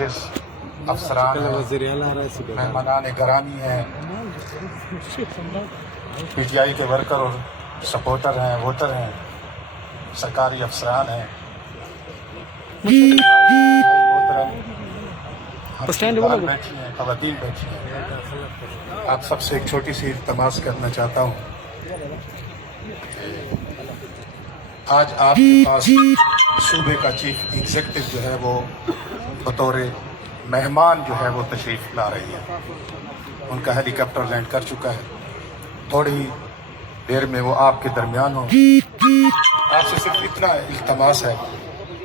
معزز افسران ہیں، مہمانان گرامی ہیں، پی ٹی آئی کے ورکر اور سپورٹر ہیں، ووٹر ہیں، سرکاری افسران ہیں، محترم بیٹھی ہیں، خواتین بیٹھی ہیں، آپ سب سے ایک چھوٹی سی التماس کرنا چاہتا ہوں کہ آج آپ کے پاس صوبے کا چیف ایگزیکٹو جو ہے وہ بطور مہمان جو ہے وہ تشریف لا رہی ہے. ان کا ہیلی کاپٹر لینڈ کر چکا ہے، تھوڑی ہی دیر میں وہ آپ کے درمیان ہوں. آپ سے صرف اتنا التماس ہے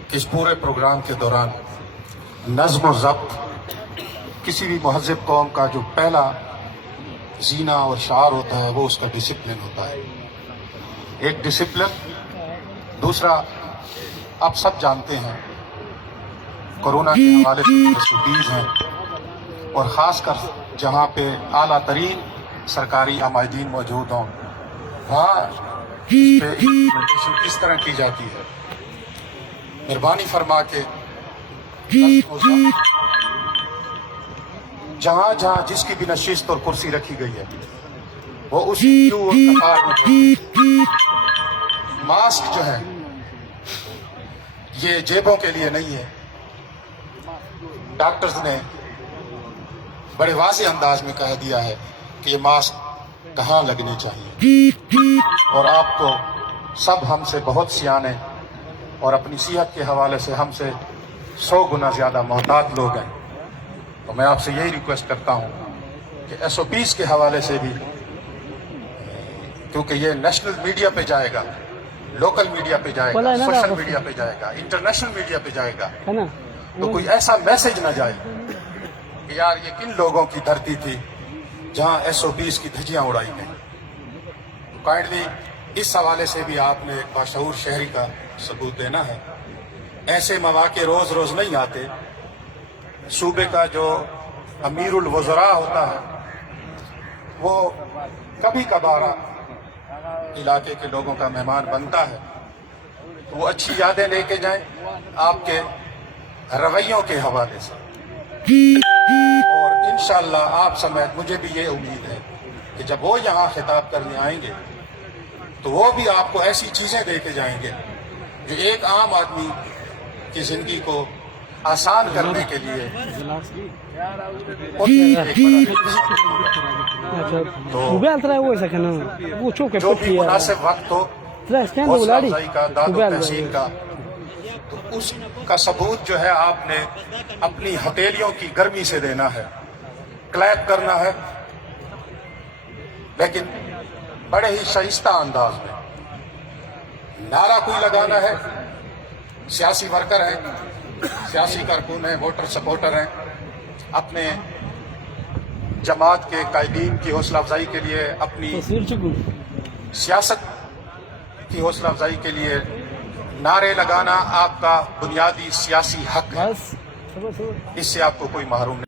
کہ اس پورے پروگرام کے دوران نظم و ضبط کسی بھی مہذب قوم کا جو پہلا زینہ اور شعار ہوتا ہے وہ اس کا ڈسپلن ہوتا ہے. ایک ڈسپلن، دوسرا آپ سب جانتے ہیں کورونا کے حوالے سے SOPs ہیں، اور خاص کر جہاں پہ اعلیٰ ترین سرکاری عمائدین موجود ہوں وہاں اس پہ امپلیمنٹیشن کس طرح کی جاتی ہے. مہربانی فرما کے جہاں جہاں جس کی بھی نشست اور کرسی رکھی گئی ہے وہ اس کیو اور قطار میں ماسک جو ہے یہ جیبوں کے لیے نہیں ہے. ڈاکٹرز نے بڑے واضح انداز میں کہہ دیا ہے کہ یہ ماسک کہاں لگنے چاہیے، اور آپ تو سب ہم سے بہت سیانے اور اپنی صحت کے حوالے سے ہم سے 100 گنا زیادہ محتاط لوگ ہیں. تو میں آپ سے یہی ریکویسٹ کرتا ہوں کہ SOPs کے حوالے سے بھی، کیونکہ یہ نیشنل میڈیا پہ جائے گا، لوکل میڈیا پہ جائے گا، سوشل میڈیا پہ جائے گا، انٹرنیشنل میڈیا پہ جائے گا، تو کوئی ایسا میسج نہ جائے کہ یار یہ کن لوگوں کی دھرتی تھی جہاں SOPs کی دھجیاں اڑائی گئیں. کائنڈلی اس حوالے سے بھی آپ نے ایک باشعور شہری کا ثبوت دینا ہے. ایسے مواقع روز روز نہیں آتے. صوبے کا جو امیر الوزراء ہوتا ہے وہ کبھی کبھار علاقے کے لوگوں کا مہمان بنتا ہے، تو وہ اچھی یادیں لے کے جائیں آپ کے رویوں کے حوالے سے. اور انشاءاللہ آپ سمیت مجھے بھی یہ امید ہے کہ جب وہ یہاں خطاب کرنے آئیں گے تو وہ بھی آپ کو ایسی چیزیں دے کے جائیں گے جو ایک عام آدمی کی زندگی کو آسان کرنے کے لیے جو بھی مناسب وقت ہو حوصلہ افزائی کا، داد و تحسین کا، تو اس کا ثبوت جو ہے آپ نے اپنی ہتھیلیوں کی گرمی سے دینا ہے. کلیپ کرنا ہے لیکن بڑے ہی شائستہ انداز میں. نعرہ کوئی لگانا ہے، سیاسی ورکر ہیں، سیاسی کارکن ہیں، ووٹر سپورٹر ہیں، اپنے جماعت کے قائدین کی حوصلہ افزائی کے لیے، اپنی سیاست کی حوصلہ افزائی کے لیے نعرے لگانا آپ کا بنیادی سیاسی حق ہے. اس سے آپ کو کوئی محروم نہیں.